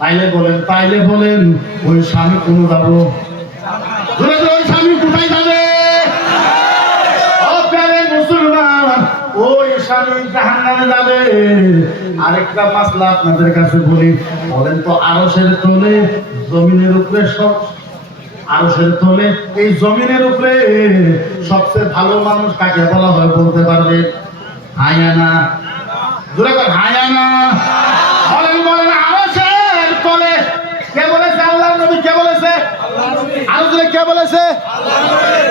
তাইলে বলেন ওই স্বামী কোন যাবো? ওই স্বামী কোথায় যাবে? মুসলমান, ওই স্বামী জাহান্নামে যাবে। আরেকটা মাসলা আপনাদের কাছে বলি, বলেন তো আরশের তলে জমিনের উপরে আরশের তলে এই জমিনের উপরে সবচেয়ে ভালো মানুষ কাকে বলা হয় বলতে পারবে? হায়ানা। জোরে কর হায়ানা। বলেন আরশের তলে কে বলেছে? আল্লাহর নবী। কে বলেছে? আরো জোরে কে বলেছে?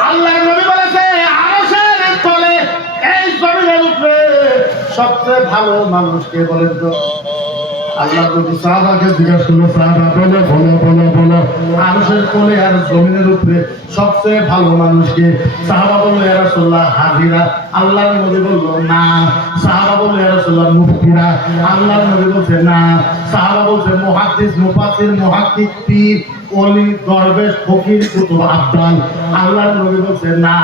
আল্লাহর নবী বলেছে আরশের তলে এই জমিনের উপরে সবচেয়ে ভালো মানুষ কে বলেন তো? আল্লাহ নবী সাহাবাকে জিজ্ঞাসা করলো, সাহাবা বলো আরশের কোলে আর জমিনের উপরে সবচেয়ে ভালো মানুষকে? সাহাবা বলল ইয়া রাসূলুল্লাহ হাজিরা। আল্লাহর নবী বলল না। সাহাবা বলল ইয়া রাসূলুল্লাহ মুফতিরা। আল্লাহর নবী বলছে না। সাহাবা বলছে মুহাদ্দিস, মুফাসসির, মুহাক্কিক, পীর, ওলি, দরবেশ, ফকির, কুতুব, আব্দাল। আল্লাহর নবী বলছে না।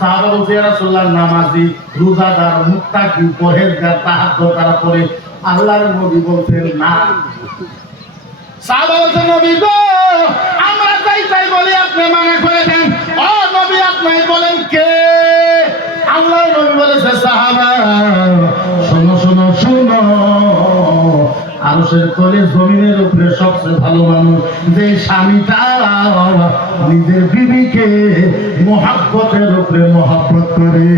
সাহাবা বলছে ইয়া রাসূলুল্লাহ নামাজি, রোজাদার, মুত্তাকি, পরহেজগার, তাহাজ্জুদ তারা পড়ে। আল্লাহর নবী বলছেন না। সাহাবা বলছেন নবী গো আমরা তাই বলি, আপনি মানা করে দেন। ও নবী আপনি বলেন কে? আল্লাহর নবী বলেছে সাহাবা শোনো, আরশের তলে জমিনের উপরে সবচেয়ে ভালো মানুষ যে স্বামীটা নিজের বিবিকে মহাব্বতের উপরে মহাব্বত করে।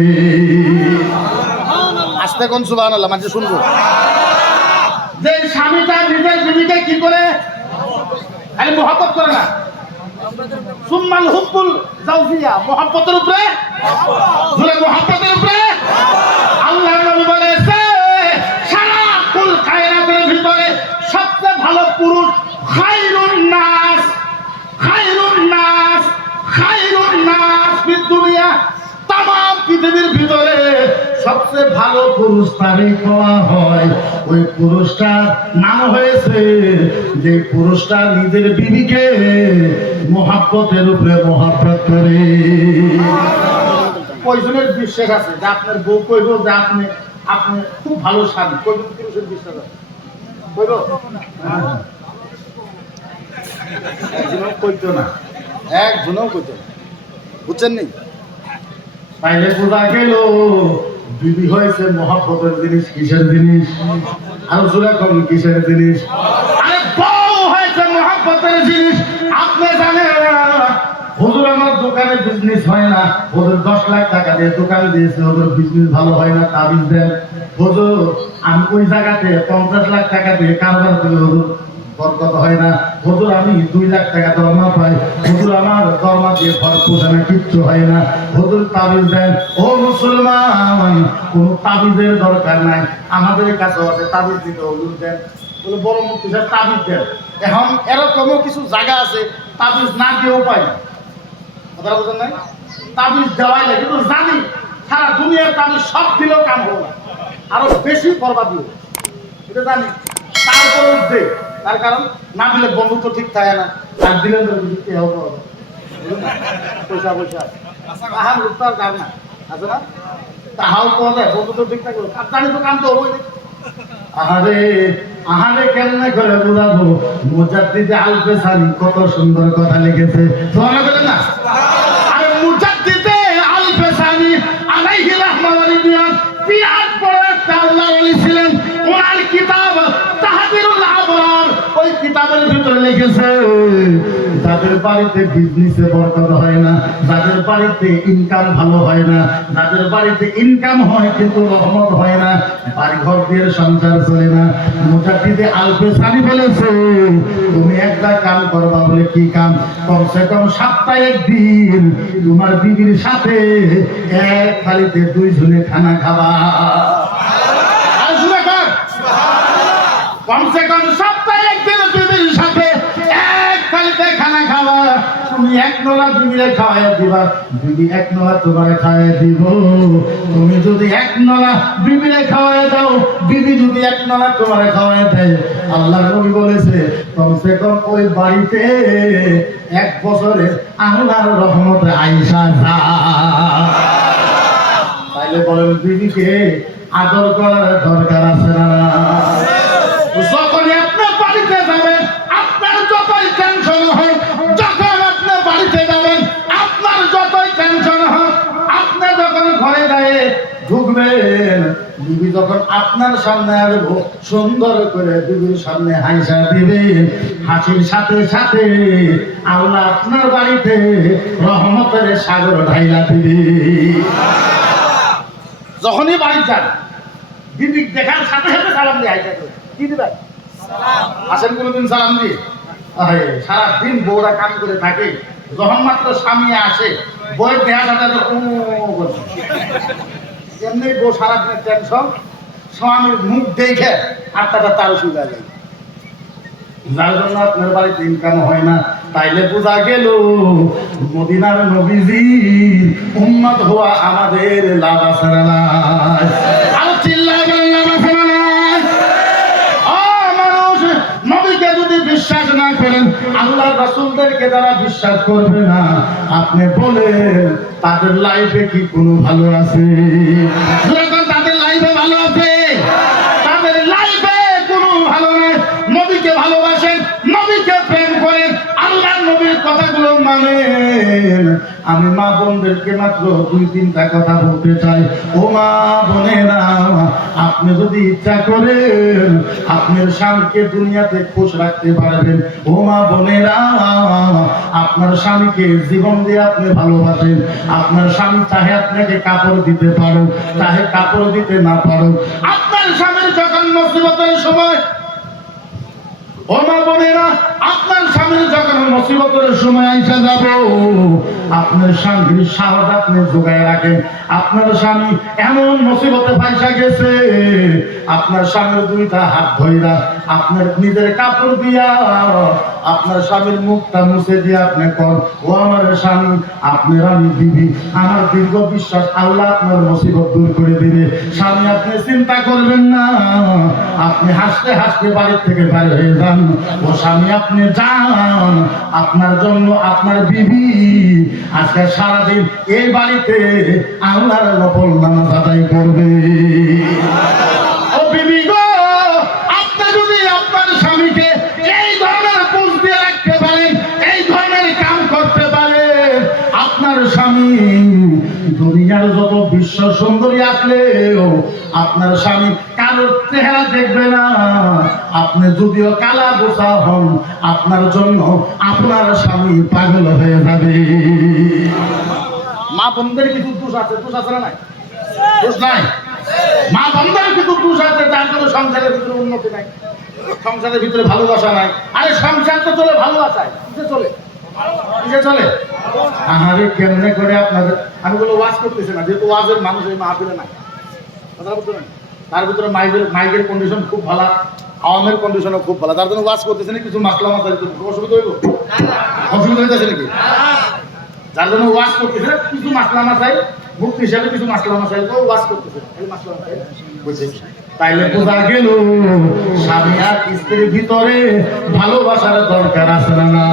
আস্তে কোন সুবহানাল্লাহ, মানে শুনবো। যে স্বামীটা নিজের বিবিকে কি করে? খালি মহব্বত করে না, সুম্মাল হুব্বুল জাওজিয়া, মহব্বতের উপরে। মহব্বতের উপরে আল্লাহর নবী বলেছে সারা কুল কায়নাতের ভিতরে সবচেয়ে ভালো পুরুষ খায়রুন নাস ফিদ দুনিয়া। তামাম পৃথিবীর ভিতরে সবচেয়ে ভালো পুরুষ তারই কোয়া হয়। ওই পুরুষটার নাম হয়েছে যে পুরুষটা নিজের বিবিকে মহাব্বতের উপরে মহাব্বত করে। কয়জনের বিশ্বাস আছে যে আপনার বউ কইব যে আপনি খুব ভালো স্বামী? কয়জন পুরুষের বিশ্বাস আছে? কইব? একজনও কইতো না। বুঝছেন নি? তাইলে বোঝা গেল বিবি হয়েছে মহব্বতের জিনিস। কিসের জিনিস? আরো জোরে কম, কিসের জিনিস? আরে বউ হয়েছে মহব্বতের জিনিস। আপনি জানেন হুজুর আমার দোকানে বিজনেস হয় না, হুজুর 10 লাখ টাকা দিয়ে দোকান দিয়েছে, হুজুর বিজনেস ভালো হয় না, তাবিজ দেন। হুজুর আমি ওই জায়গাতে 50 লাখ টাকা দিয়ে কারবার করি, হুজুর বরকত হয় না। হুজুর আমি 2 লাখ টাকা দরমা পাই, হুজুর আমার দরমা দিয়ে ঘর পোষে না, কিচ্ছু হয় না। হুজুর তাবিজ দেন। ও মুসলমান, কোন তাবিজের দরকার নাই, আমাদের কাছে আছে তাবিজ দিতে। হুজুর দেন। বলে বড় মুফতি সাহেব তাবিজ দেন। এখন এরকমও কিছু জায়গা আছে তাবিজ না দিয়েও পাই না। কথা বুঝেন নাই? তাবিজ দেওয়াই লাগে, কিন্তু জানি সারা দুনিয়ার তাবিজ সব দিলেও কাম হলো না, আরো বেশি বরবাদ দিও, এটা জানি। তারপরে উঠবে, তার কারণ না দিলে বন্ধুত্ব ঠিক থাকে না। আর দিলেন পয়সা তাহার উত্তর কার না আছে না, তাহাও পাওয়া যায়, বন্ধুত্ব ঠিক থাকে। জানি তো কাম তো হবই। আহারে কেমনে করে বুঝাবো? মুজাদ্দিদ আল পেসানি কত সুন্দর কথা লিখেছে, মনে করেন না? আরে মুজাদ্দিদ আল পেসানি আলাইহি রাহমাতুল্লাহ বিরাট বড় একটা আল্লাহর ওলি ছিলেন। ওনার কিতাব তাহদিরুল আবরার, ওই কিতাবের ভিতরে লিখেছে যাদের বাড়িতে বিজনেসে বরকত হয় না, যাদের বাড়িতে ইনকাম ভালো হয় না, যাদের বাড়িতে ইনকাম হয় কিন্তু রহমত হয় না, বাড়ি ঘর দিয়ে সংসার চলে না, মুজাদ্দিদ আল পেসানি বলেছে তুমি একটা কাম করবা। বলে কি কাম? কমসে কম সপ্তাহে একদিন তোমার বিবির সাথে এক থালিতে 2 জনে খানা খাবা। কমসে কম সপ্তাহে একদিন বিবির সাথে এক থালিতে খানা খাওয়া। তুমি 1 নলা বিবিরে খাওয়াই দিবা, বিবি 1 নলা তোমারে খাওয়াই দিব। তুমি যদি 1 নলা বিবিরে খাওয়াই দাও, বিবি যদি 1 নলা তোমারে খাওয়াই দেয়, আল্লাহর নবী বলেছে কমসে কম ওই বাড়িতে 1 বছরে আল্লাহর রহমত আইসা যায়। তাইলে বলেন বিবিকে আদর করার দরকার আছে না? যখনই আপনার বাড়িতে যাবেন যখন আপনার সামনে আসবো সুন্দর করে বিবির সামনে হাসা দিবে, হাসির সাথে সাথে আল্লাহ আপনার বাড়িতে রহমতের সাগর ঢাইলা দিবে। যখনই বাড়ি যান বিবি দেখার সাথে সাথে সালাম দিয়ে হাসা দেবে। কি দিবেন? আসেন কোনোদিন সালাম দিয়ে? সারাদিন বউরা কাম করে থাকে, যখন মাত্র স্বামী আসে বইয়ের দেহা সাথে এমনি বউ সারাদিনের টেনশন, স্বামীর মুখ দেখে আত্মাটা তার সুবিধা যায়, যার জন্য আপনার বাড়িতে ইনকাম হয় না। তাইলে বোঝা গেল মদিনার নবীজি উম্মত হওয়া আমাদের লাভ আছে না নাই? আর চিল্লায় বলেন লাভ আছে না নাই? মানুষ নবীকে যদি বিশ্বাস না করেন, আল্লাহর রাসূলদেরকে যারা বিশ্বাস করবে না, আপনি বলেন তাদের লাইফে কি কোনো ভালো আছে? তাদের লাইফে ভালো আছে? তাদের লাইফে কোনো ভালো নাই। নবীকে ভালোবাসেন, নবীকে প্রেম করেন, আল্লাহর নবীর কথাগুলো মানেন। আমি মা বোনদেরকে মাত্র 2-3টা কথা বলতে চাই। ও মা বোনেরা, আপনি যদি ইচ্ছা করেন আপনার স্বামীকে দুনিয়াতে খুশ রাখতে পারবেন। ও মা বোনেরা, আপনার স্বামীকে জীবন দিয়ে আপনি ভালোবাসেন। আপনার স্বামী চাহে আপনাকে কাপড় দিতে পারো, চাহে কাপড় দিতে না পারো, আপনার স্বামীর যখন মুসিবতের সময়, ও মা বোনেরা, আপনার স্বামীর যখন মুসিবতের সময় আইসা যাব, আপনার স্বামীর সাহস আপনি জোগায় রাখেন। আপনার স্বামী এমন মুসিবতে ফাঁসা গেছে, আপনার স্বামীর 2টা হাত ধইরা আপনার নিজের কাপড় দিয়া আপনার স্বামীর মুখটা মুছে দিয়ে আপনি কর, ও আমার স্বামী, আপনার আমি দিবি, আমার দীর্ঘ বিশ্বাস আল্লাহ আপনার মুসিবত দূর করে দিবে। স্বামী, আপনি চিন্তা করবেন না, আপনি হাসতে হাসতে বাড়ির থেকে বাইরে হয়ে যান। ও স্বামী, আপনি যান, আপনার জন্য আপনার বিবি আজকে সারাদিন এই বাড়িতে আল্লাহর নফল নামাজ আদায় করবে। ও বিবি গো, আপনি যদি আপনার স্বামীকে এই ধরনের বুঝ দিয়ে রাখতে পারেন, এই ধরনের কাম করতে পারেন, আপনার স্বামী দুনিয়ার যত বিশ্ব সুন্দরী আসলেও আপনার স্বামী কারোর চেহারা দেখবে না। আপনি যদিও কালা গোসা হন, আপনার জন্য আপনার স্বামী পাগল হয়ে যাবে। মা বোনদের কিছু দোষ আছে, দোষ আছে না নাই? দোষ নাই? মা বোনদের কিছু দোষ আছে, তার জন্য সংসারের ভিতরে উন্নতি নাই, সংসারের ভিতরে ভালোবাসা নাই। আরে সংসার তো চলে ভালোবাসায়, কিসে চলে? কিসে চলে? আহারে কেমনে করে আপনাদের, আমি বলে ওয়াজ করতেছি না, যেহেতু ওয়াজের মানুষ এই মাহফিলে নাই, কথা বলতে না। তার ভিতরে মাইকের কন্ডিশন খুব ভালো, আওয়ামের কন্ডিশনও খুব ভালো, তার জন্য ওয়াজ করতেছে না। কিছু মাসলা মাসাই অসুবিধা হইব? অসুবিধা হইতেছে নাকি? যার জন্য ওয়াজ করতেছে কিছু মাসলা মাসাই, মুক্তি হিসাবে কিছু মাসলা মাসাই ওয়াজ করতেছে, এই মাসলা মাসাই বুঝছেন? তাইলে বোঝা গেল স্বামী আর স্ত্রীর ভিতরে ভালোবাসার দরকার আছে না?